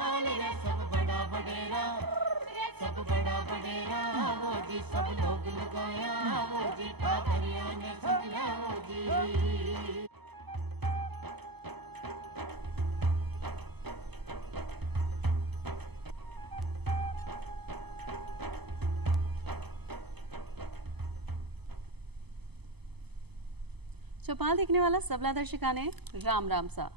लाल रे सब बड़ा बडेरा, सब बड़ा बडेरा वो जी सब लोग लगाया वो जी पादरिया ने संगला वो जी। चौपाल देखने वाला सबला दर्शका ने राम राम सा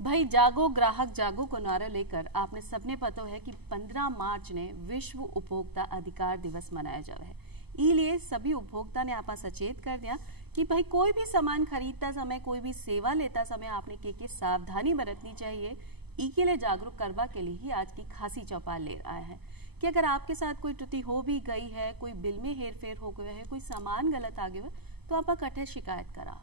भाई जागो ग्राहक जागो को नारा लेकर आपने सबने पता है कि 15 मार्च ने विश्व उपभोक्ता अधिकार दिवस मनाया जावे है। इसलिए सभी उपभोक्ता ने आपा सचेत कर दिया कि भाई कोई भी सामान खरीदता समय कोई भी सेवा लेता समय आपने के सावधानी बरतनी चाहिए। ई के लिए जागरूक करवा के लिए ही आज की खासी चौपाल ले आया है कि अगर आपके साथ कोई त्रुटि हो भी गई है, कोई बिल में हेरफेर हो गया है, कोई सामान गलत आ गया है, तो आप कठे शिकायत करा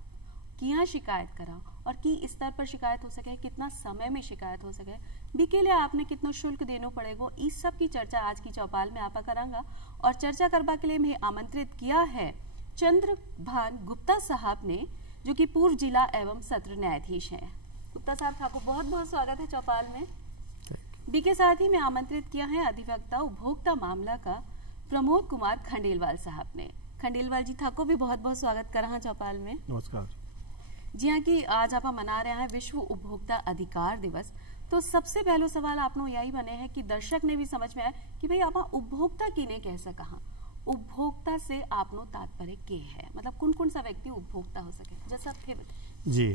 किया शिकायत करा और की स्तर पर शिकायत हो सके, कितना समय में शिकायत हो सके, भी के लिए आपने कितना शुल्क देना पड़ेगा, इस सब की चर्चा आज की चौपाल में आपा करांगा। और चर्चा करवा के लिए मैं आमंत्रित किया है चंद्रभान गुप्ता साहब ने, जो कि पूर्व जिला एवं सत्र न्यायाधीश हैं। गुप्ता साहब आपको बहुत बहुत स्वागत है चौपाल में। बी के साथ ही मैं आमंत्रित किया है अधिवक्ता उपभोक्ता मामला का प्रमोद कुमार खंडेलवाल साहब ने। खंडेलवाल जी थाको भी बहुत बहुत स्वागत कर रहा चौपाल में। नमस्कार जी हाँ कि आज आप मना रहे हैं विश्व उपभोक्ता अधिकार दिवस, तो सबसे पहला सवाल आपनो यही बने है कि दर्शक ने भी समझ में आया कि भाई आप उपभोक्ता किने कैसे कहा, उपभोक्ता से आपनो तात्पर्य के है, मतलब कौन कौन सा व्यक्ति उपभोक्ता हो सके, जैसा थे जी।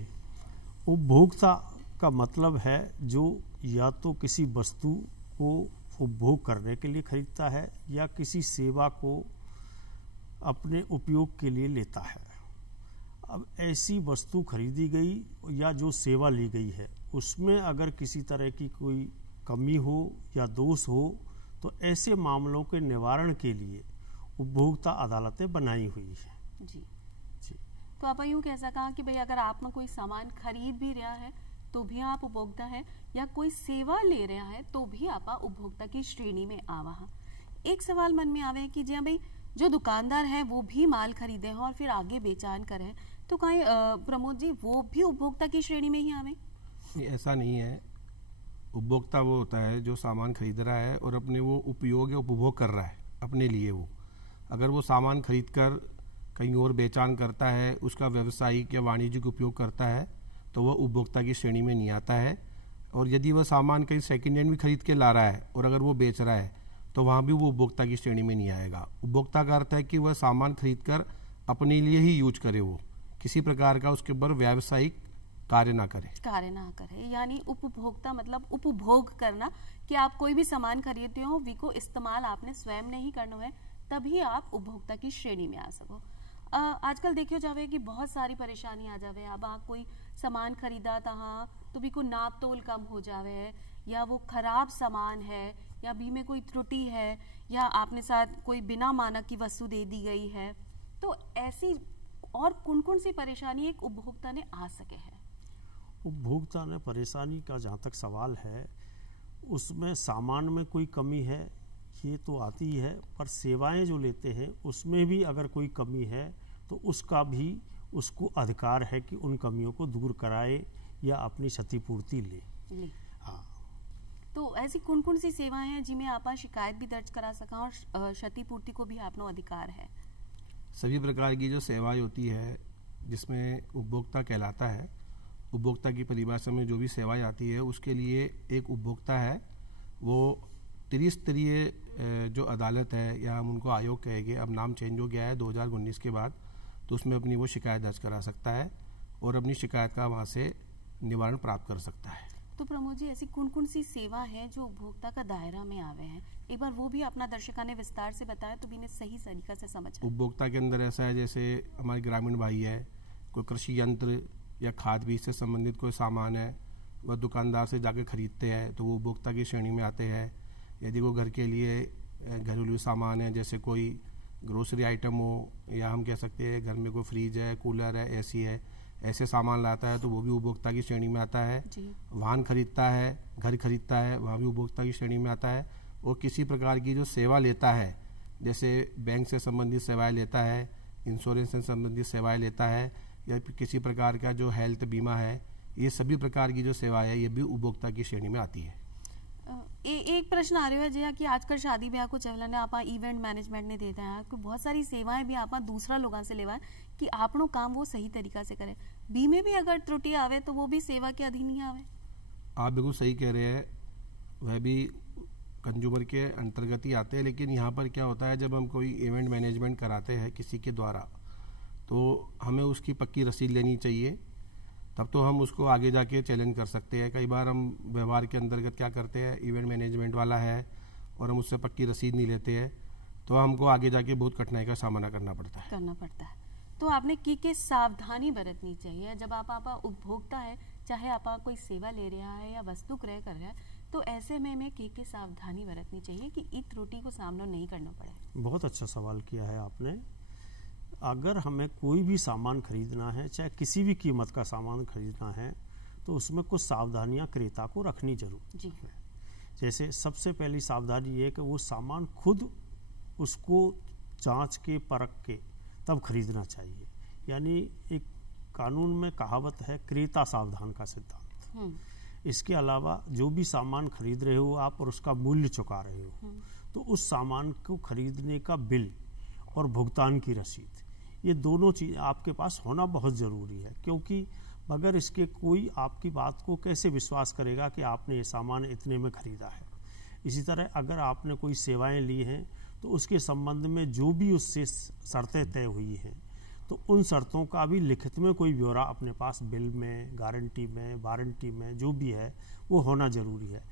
उपभोक्ता का मतलब है जो या तो किसी वस्तु को उपभोग करने के लिए खरीदता है या किसी सेवा को अपने उपयोग के लिए लेता है। अब ऐसी वस्तु खरीदी गई या जो सेवा ली गई है उसमें अगर किसी तरह की कोई कमी हो या दोष हो तो ऐसे मामलों के निवारण के लिए उपभोक्ता अदालतें बनाई हुई है। जी जी। तो आप यूँ कैसा कहा कि भाई अगर आप कोई सामान खरीद भी रहा है तो भी आप उपभोक्ता है, या कोई सेवा ले रहा है तो भी आप उपभोक्ता की श्रेणी में आवा। एक सवाल मन में आवे कि जी भाई जो दुकानदार है वो भी माल खरीदे हैं और फिर आगे बेचान करें, तो कहीं प्रमोद जी वो भी उपभोक्ता की श्रेणी में ही आवे? ऐसा नहीं है। उपभोक्ता वो होता है जो सामान खरीद रहा है और अपने वो उपयोग या उपभोग कर रहा है अपने लिए। वो अगर वो सामान खरीद कर कहीं और बेचान करता है, उसका व्यावसायिक या वाणिज्यिक उपयोग करता है, तो वह उपभोक्ता की श्रेणी में नहीं आता है। और यदि वह सामान कहीं सेकेंड हैंड भी खरीद के ला रहा है और अगर वो बेच रहा है तो वहाँ भी वो उपभोक्ता की श्रेणी में नहीं आएगा। उपभोक्ता का अर्थ है कि वह सामान खरीद कर अपने लिए ही यूज करे, वो किसी प्रकार का उसके ऊपर व्यावसायिक कार्य ना करे। यानी उपभोक्ता मतलब उपभोग करना, कि आप कोई भी सामान खरीदते हो वी इस्तेमाल आपने स्वयं नहीं करना है, तभी आप उपभोक्ता की श्रेणी में आ सको। आजकल देखियो जावे कि बहुत सारी परेशानी आ जावे। अब आप कोई सामान खरीदा था तो भी को नाप तोल कम हो जावे, या वो खराब सामान है, या बी में कोई त्रुटि है, या आपने साथ कोई बिना मानक की वस्तु दे दी गई है, तो ऐसी और कौन कौन सी परेशानी एक उपभोक्ता ने आ सके है? उपभोक्ता ने परेशानी का जहाँ तक सवाल है उसमें सामान में कोई कमी है ये तो आती है, पर सेवाएं जो लेते हैं उसमें भी अगर कोई कमी है तो उसका भी उसको अधिकार है कि उन कमियों को दूर कराए या अपनी क्षतिपूर्ति ले। हाँ। तो ऐसी कौन कौन सी सेवाएं हैं जिनमें आप शिकायत भी दर्ज करा सका और क्षतिपूर्ति को भी आपनो अधिकार है? सभी प्रकार की जो सेवाएं होती है जिसमें उपभोक्ता कहलाता है, उपभोक्ता की परिभाषा में जो भी सेवाएं आती है उसके लिए एक उपभोक्ता है, वो त्रिस्तरीय जो अदालत है या हम उनको आयोग कहेंगे, अब नाम चेंज हो गया है 2019 के बाद, तो उसमें अपनी वो शिकायत दर्ज करा सकता है और अपनी शिकायत का वहाँ से निवारण प्राप्त कर सकता है। तो प्रमोद जी ऐसी कौन कौन सी सेवा है जो उपभोक्ता का दायरा में आवे हैं, एक बार वो भी अपना दर्शकों ने विस्तार से बताया तो भी इन्हें सही तरीका से समझ। उपभोक्ता के अंदर ऐसा है जैसे हमारे ग्रामीण भाई है, कोई कृषि यंत्र या खाद बीज से संबंधित कोई सामान है वह दुकानदार से जाकर खरीदते हैं तो वो उपभोक्ता की श्रेणी में आते हैं। यदि वो घर के लिए घरेलू सामान है जैसे कोई ग्रोसरी आइटम हो या हम कह सकते हैं घर में कोई फ्रिज है, कूलर है, एसी है, ऐसे सामान लाता है तो वो भी उपभोक्ता की श्रेणी में आता है। वाहन खरीदता है, घर खरीदता है, वहाँ भी उपभोक्ता की श्रेणी में आता है। और किसी प्रकार की जो सेवा लेता है जैसे बैंक से संबंधित सेवाएं लेता है, इंश्योरेंस से संबंधित सेवाएं लेता है, या किसी प्रकार का जो हेल्थ बीमा है, ये सभी प्रकार की जो सेवाएं है ये भी उपभोक्ता की श्रेणी में आती है। एक प्रश्न आ रहा है जी कि आजकल शादी ब्याह को चलन है, आप इवेंट मैनेजमेंट ने देते हैं आपको बहुत सारी सेवाएं भी आप दूसरा लोगों से लेवा कि आपनो काम वो सही तरीका से करें, बीमे भी अगर त्रुटि आवे तो वो भी सेवा के अधीन ही आवे। आप बिल्कुल सही कह रहे हैं, वह भी कंज्यूमर के अंतर्गत ही आते हैं। लेकिन यहाँ पर क्या होता है, जब हम कोई इवेंट मैनेजमेंट कराते हैं किसी के द्वारा, तो हमें उसकी पक्की रसीद लेनी चाहिए, तब तो हम उसको आगे जाके चैलेंज कर सकते हैं। कई बार हम व्यवहार के अंतर्गत क्या करते हैं, इवेंट मैनेजमेंट वाला है और हम उससे पक्की रसीद नहीं लेते हैं, तो हमको आगे जाके बहुत कठिनाई का सामना करना पड़ता है। तो आपने की सावधानी बरतनी चाहिए जब आप उपभोक्ता है, चाहे आप कोई सेवा ले रहा है या वस्तु क्रय कर रहा है, तो ऐसे में की सावधानी बरतनी चाहिए कि इस त्रुटि को सामना नहीं करना पड़े। बहुत अच्छा सवाल किया है आपने। अगर हमें कोई भी सामान खरीदना है, चाहे किसी भी कीमत का सामान खरीदना है, तो उसमें कुछ सावधानियां क्रेता को रखनी जरूर है। जैसे सबसे पहली सावधानी ये कि वो सामान खुद उसको जांच के परख के तब खरीदना चाहिए। यानी एक कानून में कहावत है, क्रेता सावधान का सिद्धांत। इसके अलावा जो भी सामान खरीद रहे हो आप और उसका मूल्य चुका रहे हो, तो उस सामान को खरीदने का बिल और भुगतान की रसीद, ये दोनों चीज़ आपके पास होना बहुत ज़रूरी है। क्योंकि मगर इसके कोई आपकी बात को कैसे विश्वास करेगा कि आपने ये सामान इतने में खरीदा है। इसी तरह अगर आपने कोई सेवाएं ली हैं, तो उसके संबंध में जो भी उससे शर्तें तय हुई हैं, तो उन शर्तों का भी लिखित में कोई ब्यौरा अपने पास बिल में, गारंटी में, वारंटी में जो भी है वो होना ज़रूरी है,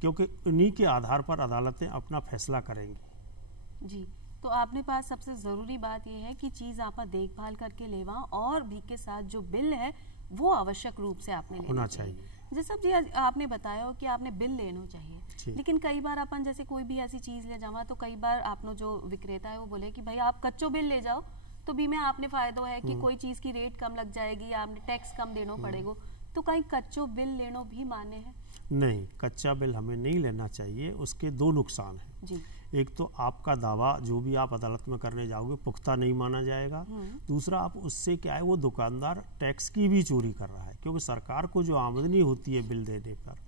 क्योंकि उन्हीं के आधार पर अदालतें अपना फैसला करेंगी। जी, तो आपने पास सबसे ज़रूरी बात यह है कि चीज़ आप देखभाल करके लेवा और भी के साथ जो बिल है वो आवश्यक रूप से आपने होना चाहिए। जैसे जी आपने बताया कि आपने बिल लेना चाहिए, लेकिन कई बार अपन जैसे कोई भी ऐसी चीज़ ले जावा तो कई बार आपनो जो विक्रेता है वो बोले कि भाई आप कच्चो बिल ले जाओ तो भी में आपने फायदा है कि कोई चीज़ की रेट कम लग जाएगी या आपने टैक्स कम देना पड़ेगा, तो कहीं कच्चो बिल लेना भी मान्य है? नहीं, कच्चा बिल हमें नहीं लेना चाहिए। उसके दो नुकसान हैं जी। एक तो आपका दावा जो भी आप अदालत में करने जाओगे पुख्ता नहीं माना जाएगा। दूसरा, आप उससे क्या है, वो दुकानदार टैक्स की भी चोरी कर रहा है, क्योंकि सरकार को जो आमदनी होती है बिल देने पर,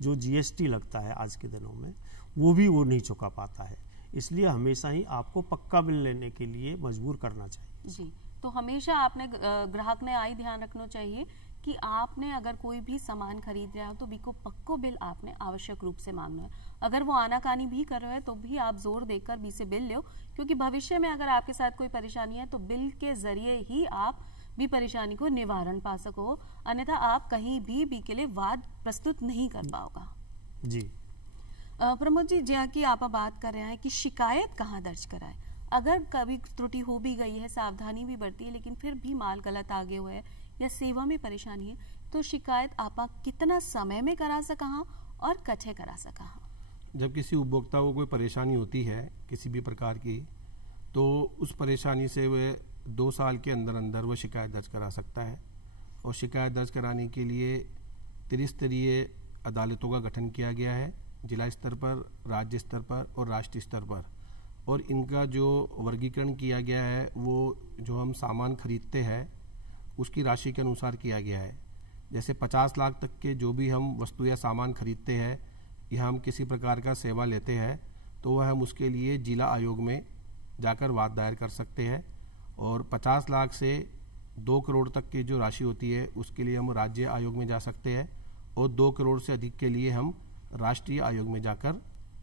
जो जीएसटी लगता है आज के दिनों में, वो भी वो नहीं चुका पाता है। इसलिए हमेशा ही आपको पक्का बिल लेने के लिए मजबूर करना चाहिए। जी, तो हमेशा आपने ग्राहक ने आई ध्यान रखना चाहिए कि आपने अगर कोई भी सामान खरीद रहा हो तो बिको पक्को बिल आपने आवश्यक रूप से मांगना है। अगर वो आनाकानी भी कर रहे हैं तो भी आप जोर देकर बी से बिल लो, क्योंकि भविष्य में अगर आपके साथ कोई परेशानी है तो बिल के जरिए ही आप भी परेशानी को निवारण पा सको, अन्यथा आप कहीं भी बी के लिए वाद प्रस्तुत नहीं कर पाओगा। जी प्रमोद जी, जहाँ की आप बात कर रहे हैं कि शिकायत कहाँ दर्ज कराए, अगर कभी त्रुटि हो भी गई है, सावधानी भी बरती है, लेकिन फिर भी माल गलत आगे हुआ है या सेवा में परेशानी है, तो शिकायत आप कितना समय में करा सका और कठे करा सका? जब किसी उपभोक्ता को कोई परेशानी होती है किसी भी प्रकार की, तो उस परेशानी से वह 2 साल के अंदर अंदर वह शिकायत दर्ज करा सकता है। और शिकायत दर्ज कराने के लिए त्रिस्तरीय अदालतों का गठन किया गया है, जिला स्तर पर, राज्य स्तर पर और राष्ट्रीय स्तर पर। और इनका जो वर्गीकरण किया गया है वो जो हम सामान खरीदते हैं उसकी राशि के अनुसार किया गया है। जैसे 50 लाख तक के जो भी हम वस्तु या सामान खरीदते हैं या हम किसी प्रकार का सेवा लेते हैं, तो वह हम उसके लिए जिला आयोग में जाकर वाद दायर कर सकते हैं। और 50 लाख से 2 करोड़ तक की जो राशि होती है उसके लिए हम राज्य आयोग में जा सकते हैं, और 2 करोड़ से अधिक के लिए हम राष्ट्रीय आयोग में जाकर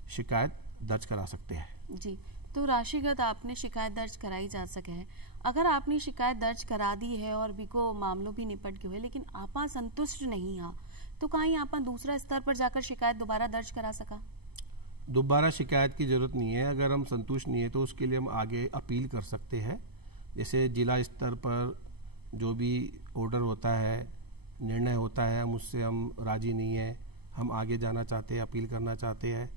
शिकायत दर्ज करा सकते हैं। जी, तो राशिगत आपने शिकायत दर्ज कराई जा सके है। अगर आपने शिकायत दर्ज करा दी है और भी को मामलों भी निपट गए हुए, लेकिन आपा संतुष्ट नहीं है, तो कहीं आपा दूसरा स्तर पर जाकर शिकायत दोबारा दर्ज करा सका? दोबारा शिकायत की जरूरत नहीं है। अगर हम संतुष्ट नहीं है तो उसके लिए हम आगे अपील कर सकते हैं। जैसे जिला स्तर पर जो भी ऑर्डर होता है, निर्णय होता है, हम उससे हम राजी नहीं है, हम आगे जाना चाहते हैं, अपील करना चाहते हैं,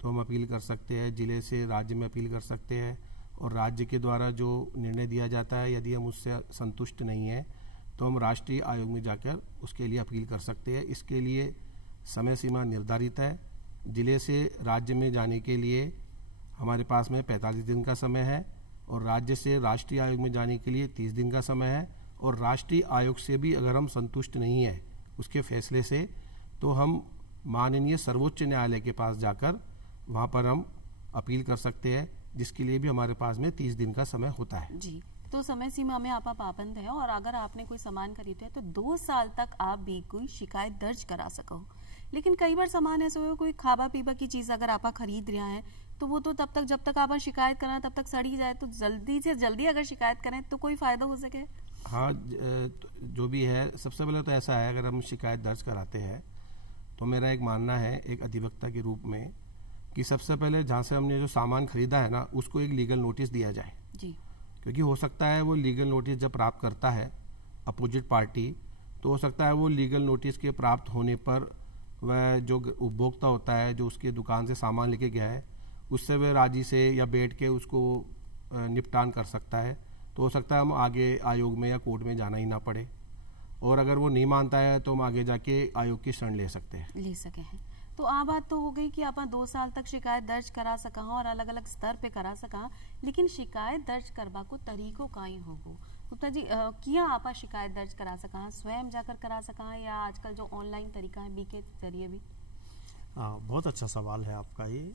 तो हम अपील कर सकते हैं। जिले से राज्य में अपील कर सकते हैं, और राज्य के द्वारा जो निर्णय दिया जाता है यदि हम उससे संतुष्ट नहीं है तो हम राष्ट्रीय आयोग में जाकर उसके लिए अपील कर सकते हैं। इसके लिए समय सीमा निर्धारित है। जिले से राज्य में जाने के लिए हमारे पास में 45 दिन का समय है, और राज्य से राष्ट्रीय आयोग में जाने के लिए 30 दिन का समय है। और राष्ट्रीय आयोग से भी अगर हम संतुष्ट नहीं है उसके फैसले से, तो हम माननीय सर्वोच्च न्यायालय के पास जाकर वहाँ पर हम अपील कर सकते हैं, जिसके लिए भी हमारे पास में 30 दिन का समय होता है। जी, तो समय सीमा में आप पाबंद है, और अगर आपने कोई सामान खरीदे है तो 2 साल तक आप भी कोई शिकायत दर्ज करा सको। लेकिन कई बार सामान ऐसा हो, कोई खाबा पीबा की चीज अगर आप खरीद रहा है तो वो तो तब तक, जब तक आप शिकायत करें तब तक सड़ी जाए, तो जल्दी से जल्दी अगर शिकायत करें तो कोई फायदा हो सके। हाँ, जो भी है, सबसे पहले तो ऐसा है, अगर हम शिकायत दर्ज कराते हैं तो मेरा एक मानना है एक अधिवक्ता के रूप में कि सबसे पहले जहाँ से हमने जो सामान खरीदा है ना, उसको एक लीगल नोटिस दिया जाए जी। क्योंकि हो सकता है वो लीगल नोटिस जब प्राप्त करता है अपोजिट पार्टी, तो हो सकता है वो लीगल नोटिस के प्राप्त होने पर वह जो उपभोक्ता होता है जो उसके दुकान से सामान लेके गया है, उससे वह राजी से या बैठ के उसको निपटान कर सकता है। तो हो सकता है हम आगे आयोग में या कोर्ट में जाना ही ना पड़े, और अगर वो नहीं मानता है तो हम आगे जाके आयोग की शरण ले सकते हैं। तो आ बात तो हो गई कि आप 2 साल तक शिकायत दर्ज करा सका और अलग अलग स्तर पे करा सका, लेकिन शिकायत दर्ज करवा को तरीको काई होगो गुप्ता जी, किया आप शिकायत दर्ज करा सका, स्वयं जाकर करा सका या आजकल जो ऑनलाइन तरीका है बी के जरिए भी? बहुत अच्छा सवाल है आपका ये।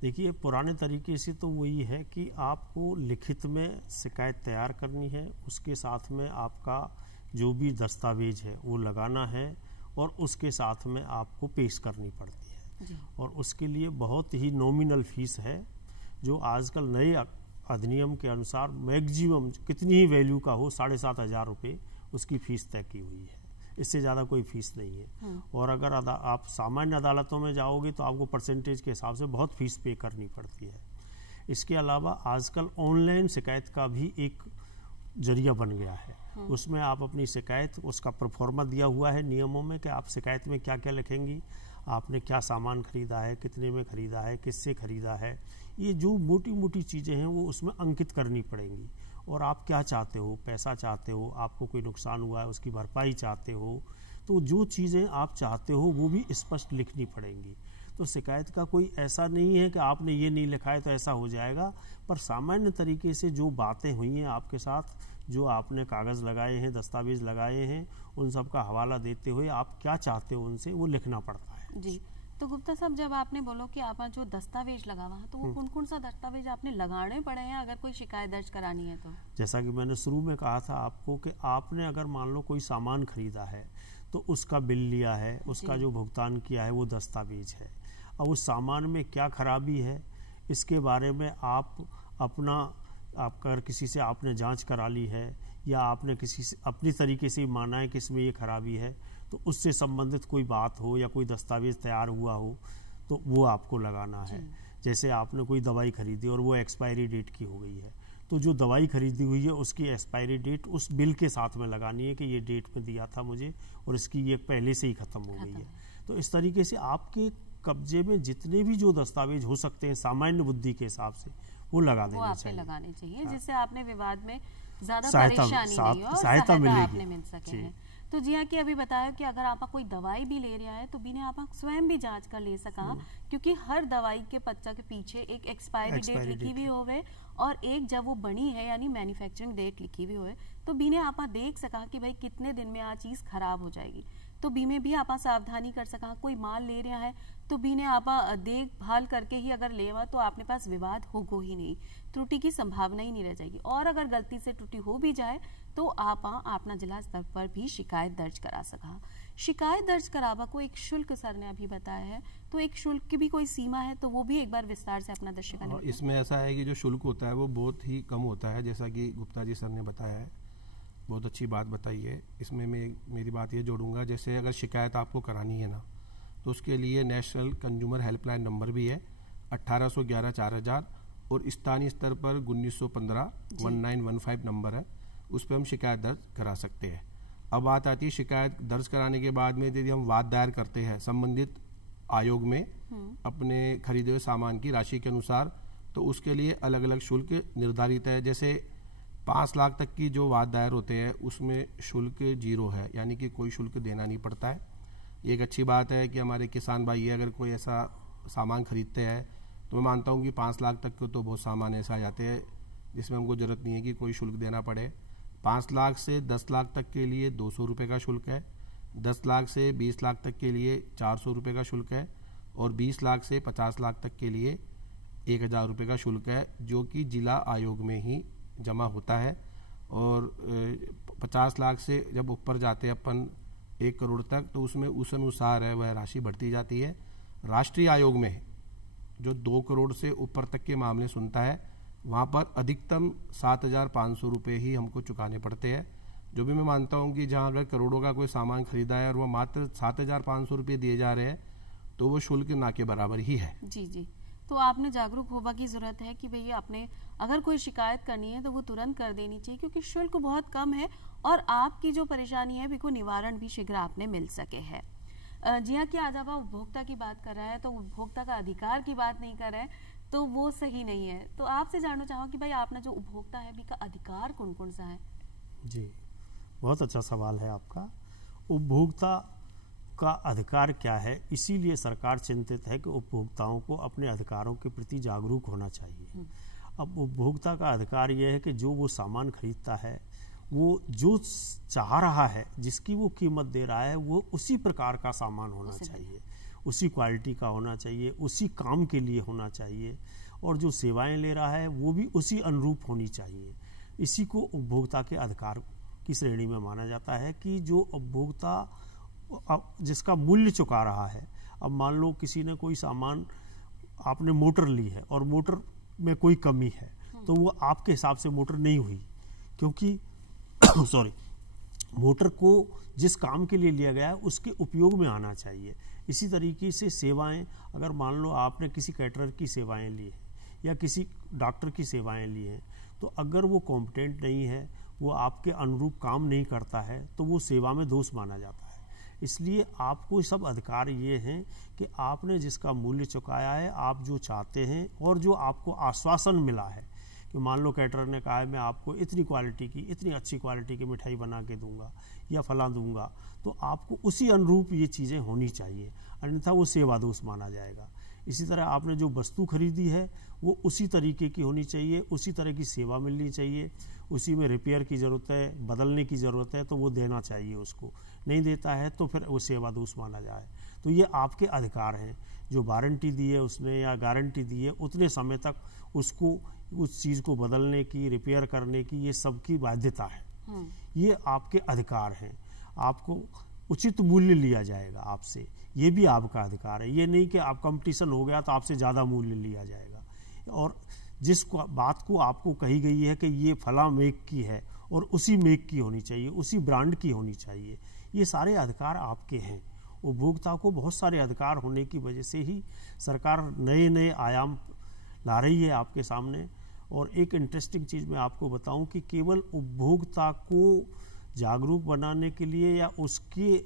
देखिए, पुराने तरीके से तो वही है कि आपको लिखित में शिकायत तैयार करनी है, उसके साथ में आपका जो भी दस्तावेज है वो लगाना है और उसके साथ में आपको पेश करनी पड़ती है जी। और उसके लिए बहुत ही नॉमिनल फीस है, जो आजकल नए अधिनियम के अनुसार मैक्सिमम कितनी ही वैल्यू का हो 7,500 रुपये उसकी फ़ीस तय की हुई है, इससे ज़्यादा कोई फीस नहीं है। और अगर आप सामान्य अदालतों में जाओगे तो आपको परसेंटेज के हिसाब से बहुत फीस पे करनी पड़ती है। इसके अलावा आजकल ऑनलाइन शिकायत का भी एक जरिया बन गया है, उसमें आप अपनी शिकायत, उसका प्रोफॉर्मा दिया हुआ है नियमों में कि आप शिकायत में क्या क्या लिखेंगी, आपने क्या सामान खरीदा है, कितने में खरीदा है, किससे खरीदा है, ये जो मोटी मोटी चीज़ें हैं वो उसमें अंकित करनी पड़ेंगी। और आप क्या चाहते हो, पैसा चाहते हो, आपको कोई नुकसान हुआ है उसकी भरपाई चाहते हो, तो जो चीज़ें आप चाहते हो वो भी स्पष्ट लिखनी पड़ेंगी। तो शिकायत का कोई ऐसा नहीं है कि आपने ये नहीं लिखा है तो ऐसा हो जाएगा, पर सामान्य तरीके से जो बातें हुई हैं आपके साथ, जो आपने कागज़ लगाए हैं, दस्तावेज लगाए हैं, उन सब का हवाला देते हुए आप क्या चाहते हो उनसे वो लिखना पड़ता है। जी, तो गुप्ता साहब, जब आपने बोलो कि आप जो दस्तावेज लगावा तो वो कौन कौन सा दस्तावेज आपने लगाने पड़े हैं अगर कोई शिकायत दर्ज करानी है तो? जैसा कि मैंने शुरू में कहा था आपको कि आपने अगर मान लो कोई सामान खरीदा है तो उसका बिल लिया है, उसका जो भुगतान किया है वो दस्तावेज है। अब उस सामान में क्या खराबी है इसके बारे में आप अगर किसी से आपने जांच करा ली है या आपने किसी से अपनी तरीके से माना है कि इसमें ये खराबी है, तो उससे संबंधित कोई बात हो या कोई दस्तावेज तैयार हुआ हो तो वो आपको लगाना है। जैसे आपने कोई दवाई खरीदी और वो एक्सपायरी डेट की हो गई है, तो जो दवाई खरीदी हुई है उसकी एक्सपायरी डेट उस बिल के साथ में लगानी है कि ये डेट में दिया था मुझे और इसकी ये पहले से ही ख़त्म हो गई है। तो इस तरीके से आपके कब्जे में जितने भी जो दस्तावेज हो सकते हैं सामान्य बुद्धि के हिसाब से वो लगा देने चाहिए। लगाने चाहिए जिससे आपने विवाद में ज्यादा परेशानी नहीं हो और सहायता आपने मिल सके है। तो जी हाँ, कि अभी बताया कि अगर आप कोई दवाई भी ले रहा है तो भी आप स्वयं भी जांच कर ले सका, क्योंकि हर दवाई के पत्ता के पीछे एक एक्सपायरी डेट लिखी हुई होवे और एक जब वो बनी है यानी मैन्युफैक्चरिंग डेट लिखी हुई होवे, तो बीने आप देख सका कि भाई कितने दिन में आ चीज खराब हो जाएगी। तो बीमे भी आप सावधानी कर सका, कोई माल ले रहा है तो बीने आप देखभाल करके ही अगर लेवा तो आपने पास विवाद होगो ही नहीं, त्रुटि की संभावना ही नहीं रह जाएगी। और अगर गलती से त्रुटि हो भी जाए तो आप अपना जिला स्तर पर भी शिकायत दर्ज करा सका। शिकायत दर्ज करावा को एक शुल्क सर ने अभी बताया है, तो एक शुल्क की भी कोई सीमा है तो वो भी एक बार विस्तार से अपना दर्शकों ने। इसमें ऐसा है कि जो शुल्क होता है वो बहुत ही कम होता है, जैसा कि गुप्ता जी सर ने बताया है, बहुत अच्छी बात बताई है। इसमें मैं मेरी बात ये जोड़ूंगा, जैसे अगर शिकायत आपको करानी है ना तो उसके लिए नेशनल कंज्यूमर हेल्पलाइन नंबर भी है 1811 4000 और स्थानीय स्तर पर 1915 1915 नंबर है, उस पर हम शिकायत दर्ज करा सकते हैं। अब बात आती है शिकायत दर्ज कराने के बाद में यदि हम वाद दायर करते हैं संबंधित आयोग में अपने खरीदे हुए सामान की राशि के अनुसार, तो उसके लिए अलग अलग शुल्क निर्धारित है। जैसे 5 लाख तक की जो वाद दायर होते हैं उसमें शुल्क 0 है, यानी कि कोई शुल्क देना नहीं पड़ता है। ये एक अच्छी बात है कि हमारे किसान भाई अगर कोई ऐसा सामान खरीदते हैं तो मैं मानता हूँ कि 5 लाख तक के तो बहुत सामान ऐसा आ जाते हैं जिसमें हमको ज़रूरत नहीं है कि कोई शुल्क देना पड़े। 5 लाख से 10 लाख तक के लिए 200 रुपये का शुल्क है, 10 लाख से 20 लाख तक के लिए 400 रुपये का शुल्क है और 20 लाख से 50 लाख तक के लिए 1000 रुपये का शुल्क है, जो कि जिला आयोग में ही जमा होता है। और 50 लाख से जब ऊपर जाते हैं अपन 1 करोड़ तक, तो उसमें उस अनुसार है वह राशि बढ़ती जाती है। राष्ट्रीय आयोग में जो 2 करोड़ से ऊपर तक के मामले सुनता है, वहाँ पर अधिकतम 7,500 रुपये ही हमको चुकाने पड़ते हैं। जो भी मैं मानता हूँ कि जहाँ अगर करोड़ों का कोई सामान खरीदा है और वह मात्र 7,500 रुपये दिए जा रहे हैं, तो वो शुल्क ना के बराबर ही है। जी जी, तो आपने जागरूक होने की ज़रूरत है कि भैया आपने अगर कोई शिकायत करनी है तो वो तुरंत कर देनी चाहिए, क्योंकि शुल्क बहुत कम है और आपकी जो परेशानी है को निवारण भी शीघ्र आपने मिल सके है। जी हाँ, कि आज आप उपभोक्ता की बात कर रहे हैं तो उपभोक्ता का अधिकार की बात नहीं कर रहे हैं, तो वो सही नहीं है। तो आपसे जानना चाहूँ कि भाई आपने जो उपभोक्ता है का अधिकार कौन कौन सा है? जी, बहुत अच्छा सवाल है आपका। उपभोक्ता का अधिकार क्या है, इसीलिए सरकार चिंतित है कि उपभोक्ताओं को अपने अधिकारों के प्रति जागरूक होना चाहिए। अब उपभोक्ता का अधिकार यह है कि जो वो सामान खरीदता है, वो जो चाह रहा है, जिसकी वो कीमत दे रहा है, वो उसी प्रकार का सामान होना चाहिए, उसी क्वालिटी का होना चाहिए, उसी काम के लिए होना चाहिए, और जो सेवाएं ले रहा है वो भी उसी अनुरूप होनी चाहिए। इसी को उपभोक्ता के अधिकार की श्रेणी में माना जाता है कि जो उपभोक्ता जिसका मूल्य चुका रहा है। अब मान लो किसी ने कोई सामान, आपने मोटर ली है और मोटर में कोई कमी है, तो वो आपके हिसाब से मोटर नहीं हुई, क्योंकि सॉरी, मोटर को जिस काम के लिए लिया गया है उसके उपयोग में आना चाहिए। इसी तरीके से सेवाएं, अगर मान लो आपने किसी कैटरर की सेवाएं ली है या किसी डॉक्टर की सेवाएं ली हैं, तो अगर वो कॉम्पिटेंट नहीं है, वो आपके अनुरूप काम नहीं करता है, तो वो सेवा में दोष माना जाता है। इसलिए आपको सब अधिकार ये हैं कि आपने जिसका मूल्य चुकाया है, आप जो चाहते हैं और जो आपको आश्वासन मिला है कि मान लो कैटरर ने कहा है मैं आपको इतनी क्वालिटी की, इतनी अच्छी क्वालिटी की मिठाई बना के दूंगा या फला दूंगा, तो आपको उसी अनुरूप ये चीज़ें होनी चाहिए, अन्यथा वो सेवा दोष माना जाएगा। इसी तरह आपने जो वस्तु खरीदी है वो उसी तरीके की होनी चाहिए, उसी तरह की सेवा मिलनी चाहिए। उसी में रिपेयर की ज़रूरत है, बदलने की ज़रूरत है, तो वो देना चाहिए उसको। नहीं देता है तो फिर वो सेवा दोष माना जाए। तो ये आपके अधिकार हैं। जो वारंटी दी है उसने या गारंटी दी है, उतने समय तक उसको उस चीज़ को बदलने की, रिपेयर करने की, ये सबकी बाध्यता है। ये आपके अधिकार हैं। आपको उचित मूल्य लिया जाएगा आपसे, ये भी आपका अधिकार है। ये नहीं कि आप कंपटीशन हो गया तो आपसे ज़्यादा मूल्य लिया जाएगा, और जिस बात को आपको कही गई है कि ये फला मेक की है और उसी मेक की होनी चाहिए, उसी ब्रांड की होनी चाहिए, ये सारे अधिकार आपके हैं। उपभोक्ता को बहुत सारे अधिकार होने की वजह से ही सरकार नए नए आयाम ला रही है आपके सामने। और एक इंटरेस्टिंग चीज़ मैं आपको बताऊं कि केवल उपभोक्ता को जागरूक बनाने के लिए या उसके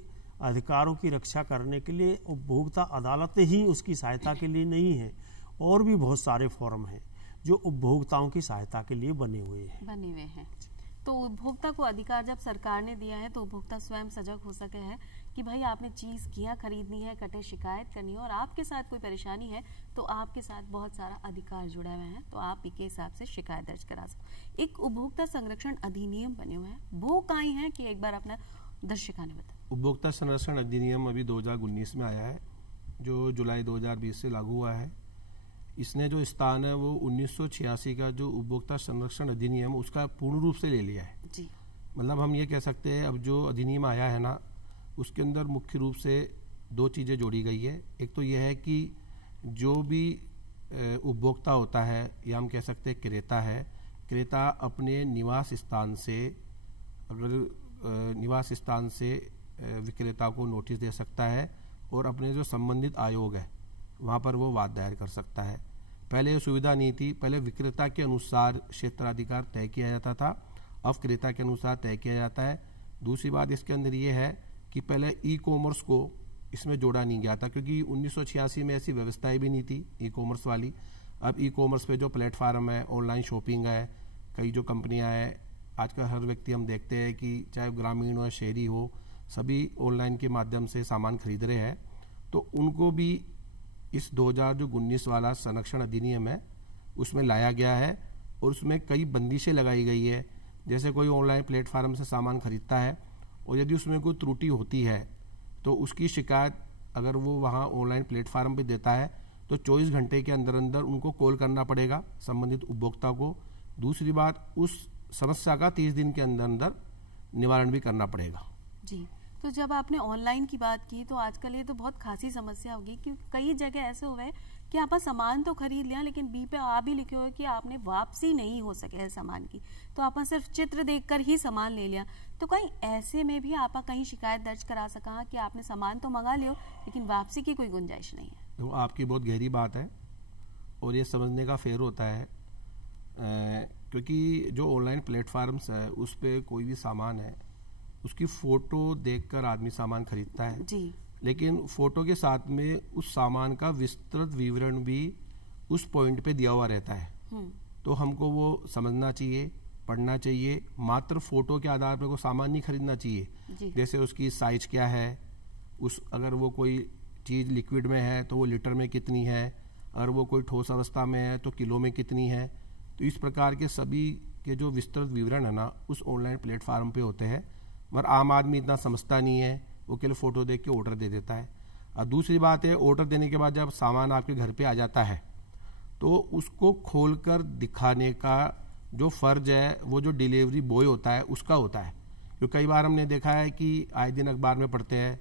अधिकारों की रक्षा करने के लिए उपभोक्ता अदालतें ही उसकी सहायता के लिए नहीं है, और भी बहुत सारे फोरम हैं जो उपभोक्ताओं की सहायता के लिए बने हुए हैं। तो उपभोक्ता को अधिकार जब सरकार ने दिया है तो उपभोक्ता स्वयं सजग हो सके हैं कि भाई आपने चीज़ किया खरीदनी है, कटे शिकायत करनी है, और आपके साथ कोई परेशानी है तो आपके साथ बहुत सारा अधिकार जुड़े हुए हैं, तो आप इनके हिसाब से शिकायत दर्ज करा सकते। एक उपभोक्ता संरक्षण अधिनियम बने हुए हैं, वो काई है कि एक बार अपना दर्शकों ने बताया। उपभोक्ता संरक्षण अधिनियम अभी 2019 में आया है, जो जुलाई 2020 से लागू हुआ है। इसने जो स्थान है वो 1986 का जो उपभोक्ता संरक्षण अधिनियम, उसका पूर्ण रूप से ले लिया है जी। मतलब हम ये कह सकते हैं अब जो अधिनियम आया है ना, उसके अंदर मुख्य रूप से 2 चीज़ें जोड़ी गई है। एक तो यह है कि जो भी उपभोक्ता होता है, या हम कह सकते हैं क्रेता है, क्रेता अपने निवास स्थान से, अगर निवास स्थान से विक्रेता को नोटिस दे सकता है और अपने जो संबंधित आयोग है वहाँ पर वो वाद दायर कर सकता है। पहले ये सुविधा नहीं थी, पहले विक्रेता के अनुसार क्षेत्राधिकार तय किया जाता था, अब क्रेता के अनुसार तय किया जाता है। दूसरी बात इसके अंदर ये है कि पहले ई कॉमर्स को इसमें जोड़ा नहीं गया था, क्योंकि 1986 में ऐसी व्यवस्थाएं भी नहीं थी ई कॉमर्स वाली। अब ई कॉमर्स पे जो प्लेटफार्म है, ऑनलाइन शॉपिंग है, कई जो कंपनियां हैं, आजकल हर व्यक्ति हम देखते हैं कि चाहे ग्रामीण हो या शहरी हो, सभी ऑनलाइन के माध्यम से सामान खरीद रहे हैं। तो उनको भी इस 2019 वाला संरक्षण अधिनियम है उसमें लाया गया है, और उसमें कई बंदिशें लगाई गई है। जैसे कोई ऑनलाइन प्लेटफार्म से सामान खरीदता है और यदि उसमें कोई त्रुटि होती है, तो उसकी शिकायत अगर वो वहाँ ऑनलाइन प्लेटफार्म पे देता है तो 24 घंटे के अंदर अंदर उनको कॉल करना पड़ेगा संबंधित उपभोक्ता को। दूसरी बात, उस समस्या का 30 दिन के अंदर अंदर निवारण भी करना पड़ेगा। जी, तो जब आपने ऑनलाइन की बात की तो आजकल ये तो बहुत खासी समस्या होगी, क्योंकि कई जगह ऐसे हुए हैं कि आप सामान तो खरीद लिया लेकिन बी पे आ भी लिखे हुए कि आपने वापसी नहीं हो सके है सामान की, तो आप सिर्फ चित्र देखकर ही सामान ले लिया। तो कहीं ऐसे में भी आप कहीं शिकायत दर्ज करा सका कि आपने सामान तो मंगा लियो लेकिन वापसी की कोई गुंजाइश नहीं है? तो आपकी बहुत गहरी बात है और ये समझने का फेर होता है, क्योंकि जो ऑनलाइन प्लेटफार्म्स है उस पर कोई भी सामान है उसकी फ़ोटो देखकर आदमी सामान खरीदता है जी, लेकिन फ़ोटो के साथ में उस सामान का विस्तृत विवरण भी उस पॉइंट पे दिया हुआ रहता है। तो हमको वो समझना चाहिए, पढ़ना चाहिए। मात्र फ़ोटो के आधार पर कोई सामान नहीं खरीदना चाहिए। जैसे उसकी साइज क्या है, अगर वो कोई चीज़ लिक्विड में है तो वो लीटर में कितनी है, अगर वो कोई ठोस अवस्था में है तो किलो में कितनी है। तो इस प्रकार के सभी के जो विस्तृत विवरण है ना उस ऑनलाइन प्लेटफार्म पे होते हैं, मगर आम आदमी इतना समझता नहीं है, वो केवल फ़ोटो देख के ऑर्डर दे देता है। और दूसरी बात है, ऑर्डर देने के बाद जब सामान आपके घर पे आ जाता है तो उसको खोलकर दिखाने का जो फ़र्ज है वो जो डिलीवरी बॉय होता है उसका होता है। क्योंकि कई बार हमने देखा है कि आए दिन अखबार में पढ़ते हैं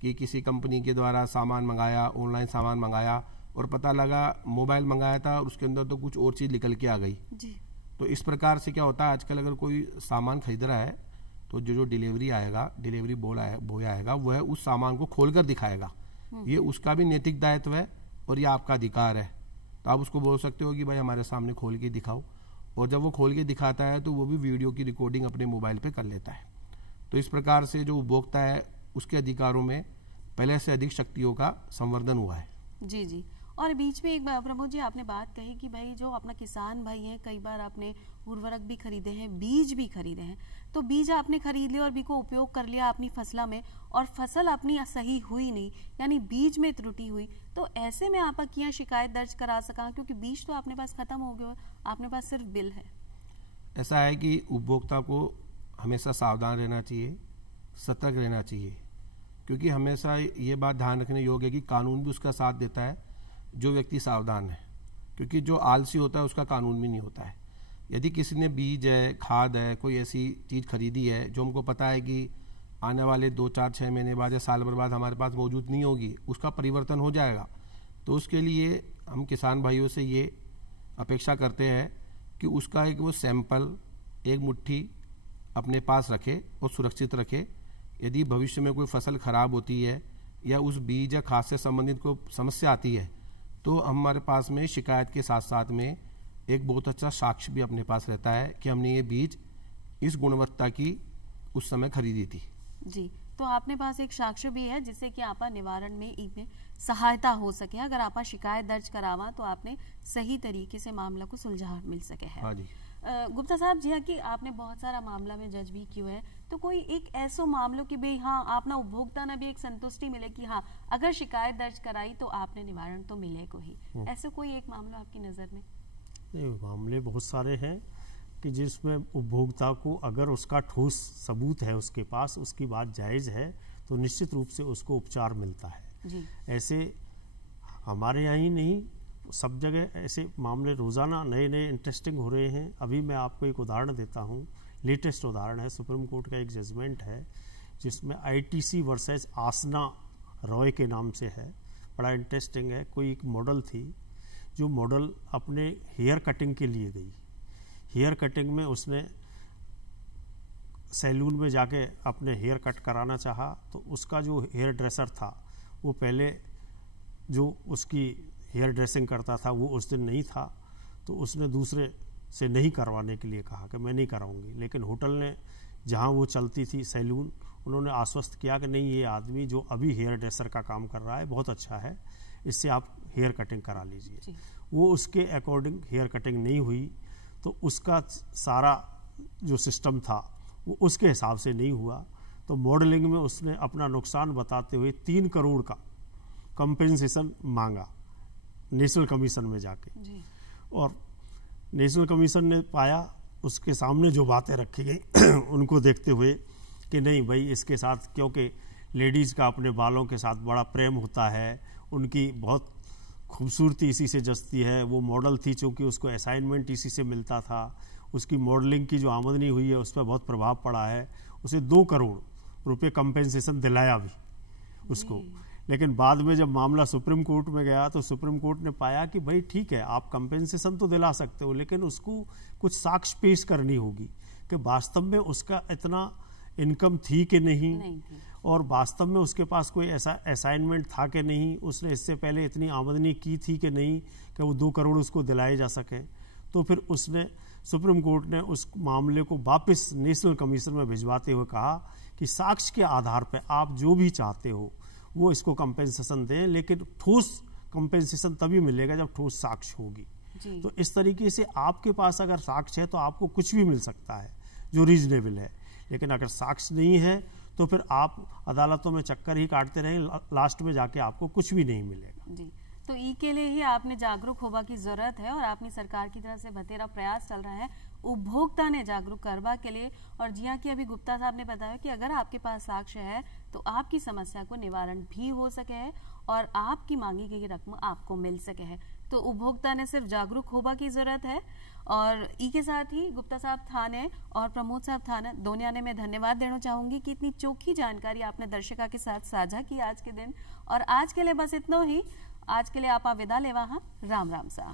कि किसी कंपनी के द्वारा सामान मंगाया, ऑनलाइन सामान मंगाया और पता लगा मोबाइल मंगाया था और उसके अंदर तो कुछ और चीज़ निकल के आ गई जी। तो इस प्रकार से क्या होता है, आजकल अगर कोई सामान खरीद रहा है तो जो डिलीवरी आएगा, डिलीवरी बॉय आएगा, वो है उस सामान को खोलकर दिखाएगा। ये उसका भी नैतिक दायित्व है और ये आपका अधिकार है। तो आप उसको बोल सकते हो कि भाई हमारे सामने खोल के दिखाओ, और जब वो खोल के दिखाता है तो वो भी वीडियो की रिकॉर्डिंग अपने मोबाइल पे कर लेता है। तो इस प्रकार से जो उपभोक्ता है उसके अधिकारों में पहले से अधिक शक्तियों का संवर्धन हुआ है। जी जी। और बीच में एक बार प्रमोद जी आपने बात कही कि भाई जो अपना किसान भाई हैं, कई बार आपने उर्वरक भी खरीदे हैं, बीज भी खरीदे हैं, तो बीज आपने खरीद लिया और बी को उपयोग कर लिया अपनी फसला में और फसल अपनी सही हुई नहीं, यानी बीज में त्रुटि हुई, तो ऐसे में आप किया शिकायत दर्ज करा सका? क्योंकि बीज तो अपने पास खत्म हो गया, आपने पास सिर्फ बिल है। ऐसा है कि उपभोक्ता को हमेशा सावधान रहना चाहिए, सतर्क रहना चाहिए, क्योंकि हमेशा ये बात ध्यान रखने योग्य है कि कानून भी उसका साथ देता है जो व्यक्ति सावधान है, क्योंकि जो आलसी होता है उसका कानून भी नहीं होता है। यदि किसी ने बीज है, खाद है, कोई ऐसी चीज़ खरीदी है जो हमको पता है कि आने वाले 2, 4, 6 महीने बाद या साल भर बाद हमारे पास मौजूद नहीं होगी, उसका परिवर्तन हो जाएगा, तो उसके लिए हम किसान भाइयों से ये अपेक्षा करते हैं कि उसका एक वो सैंपल, एक मुट्ठी अपने पास रखे और सुरक्षित रखे। यदि भविष्य में कोई फसल खराब होती है या उस बीज या खाद से संबंधित कोई समस्या आती है तो हमारे पास में शिकायत के साथ साथ में एक बहुत अच्छा साक्ष्य भी अपने पास रहता है कि हमने ये बीज इस गुणवत्ता की उस समय खरीदी थी। जी, तो आपने पास एक साक्ष्य भी है जिससे कि आपा निवारण में इनमें सहायता हो सके। अगर आपा शिकायत दर्ज करावा तो आपने सही तरीके से मामला को सुलझा मिल सके है। हाँ जी। गुप्ता साहब जी, कि आपने बहुत सारा मामला में जज भी किया है, तो कोई एक ऐसा मामलो कि भाई हाँ आपना उपभोक्ता ने भी एक संतुष्टि मिले कि हाँ अगर शिकायत दर्ज कराई तो आपने निवारण तो मिले को ही, ऐसे कोई एक मामला आपकी नज़र में? नहीं, मामले बहुत सारे हैं कि जिसमें उपभोक्ता को अगर उसका ठोस सबूत है उसके पास, उसकी बात जायज़ है, तो निश्चित रूप से उसको उपचार मिलता है जी। ऐसे हमारे यहाँ ही नहीं, सब जगह ऐसे मामले रोज़ाना नए नए इंटरेस्टिंग हो रहे हैं। अभी मैं आपको एक उदाहरण देता हूँ, लेटेस्ट उदाहरण है, सुप्रीम कोर्ट का एक जजमेंट है जिसमें ITC वर्सेस आसना रॉय के नाम से है। बड़ा इंटरेस्टिंग है। कोई एक मॉडल थी जो मॉडल अपने हेयर कटिंग के लिए गई, हेयर कटिंग में उसने सैलून में जाके अपने हेयर कट कराना चाहा, तो उसका जो हेयर ड्रेसर था वो पहले जो उसकी हेयर ड्रेसिंग करता था वो उस दिन नहीं था, तो उसने दूसरे से नहीं करवाने के लिए कहा कि मैं नहीं कराऊंगी। लेकिन होटल ने, जहां वो चलती थी सैलून, उन्होंने आश्वस्त किया कि नहीं, ये आदमी जो अभी हेयर ड्रेसर का काम कर रहा है बहुत अच्छा है, इससे आप हेयर कटिंग करा लीजिए। वो उसके अकॉर्डिंग हेयर कटिंग नहीं हुई, तो उसका सारा जो सिस्टम था वो उसके हिसाब से नहीं हुआ, तो मॉडलिंग में उसने अपना नुकसान बताते हुए 3 करोड़ का कंपेंसेशन मांगा नेशनल कमीशन में जाके जी। और नेशनल कमीशन ने पाया, उसके सामने जो बातें रखी गई उनको देखते हुए कि नहीं भाई, इसके साथ क्योंकि लेडीज़ का अपने बालों के साथ बड़ा प्रेम होता है, उनकी बहुत खूबसूरती इसी से जचती है। वो मॉडल थी, चूँकि उसको असाइनमेंट इसी से मिलता था, उसकी मॉडलिंग की जो आमदनी हुई है उस पर बहुत प्रभाव पड़ा है। उसे 2 करोड़ रुपए कंपेंसेशन दिलाया भी उसको। लेकिन बाद में जब मामला सुप्रीम कोर्ट में गया तो सुप्रीम कोर्ट ने पाया कि भाई ठीक है, आप कंपेंसेशन तो दिला सकते हो, लेकिन उसको कुछ साक्ष्य पेश करनी होगी कि वास्तव में उसका इतना इनकम थी कि नहीं थी। और वास्तव में उसके पास कोई ऐसा असाइनमेंट था कि नहीं, उसने इससे पहले इतनी आमदनी की थी कि नहीं कि वो 2 करोड़ उसको दिलाए जा सके। तो फिर उसने सुप्रीम कोर्ट ने उस मामले को वापस नेशनल कमीशन में भिजवाते हुए कहा कि साक्ष्य के आधार पर आप जो भी चाहते हो वो इसको कंपेंसेशन दें, लेकिन ठोस कंपेंसेशन तभी मिलेगा जब ठोस साक्ष्य होगी। तो इस तरीके से आपके पास अगर साक्ष्य है तो आपको कुछ भी मिल सकता है जो रीजनेबल है, लेकिन अगर साक्ष्य नहीं है तो फिर आप अदालतों में चक्कर ही काटते रहें, लास्ट में जाके आपको कुछ भी नहीं मिलेगा। जी, तो ई के लिए ही आपने जागरूक होने की जरूरत है और अपनी सरकार की तरफ से बतेरा प्रयास चल रहा है उपभोक्ता ने जागरूक करवा के लिए। और जिया कि अभी गुप्ता साहब ने बताया कि अगर आपके पास साक्ष्य है तो आपकी समस्या को निवारण भी हो सके है और आपकी मांगी गई रकम आपको मिल सके है। तो उपभोक्ता ने सिर्फ जागरूक होने की जरूरत है। और ई के साथ ही गुप्ता साहब थाने और प्रमोद साहब थाने दोनों ने मैं धन्यवाद देना चाहूंगी कि इतनी चोखी जानकारी आपने दर्शका के साथ साझा की आज के दिन। और आज के लिए बस इतना ही। आज के लिए आप विदा लेवा। हाँ, राम राम सा।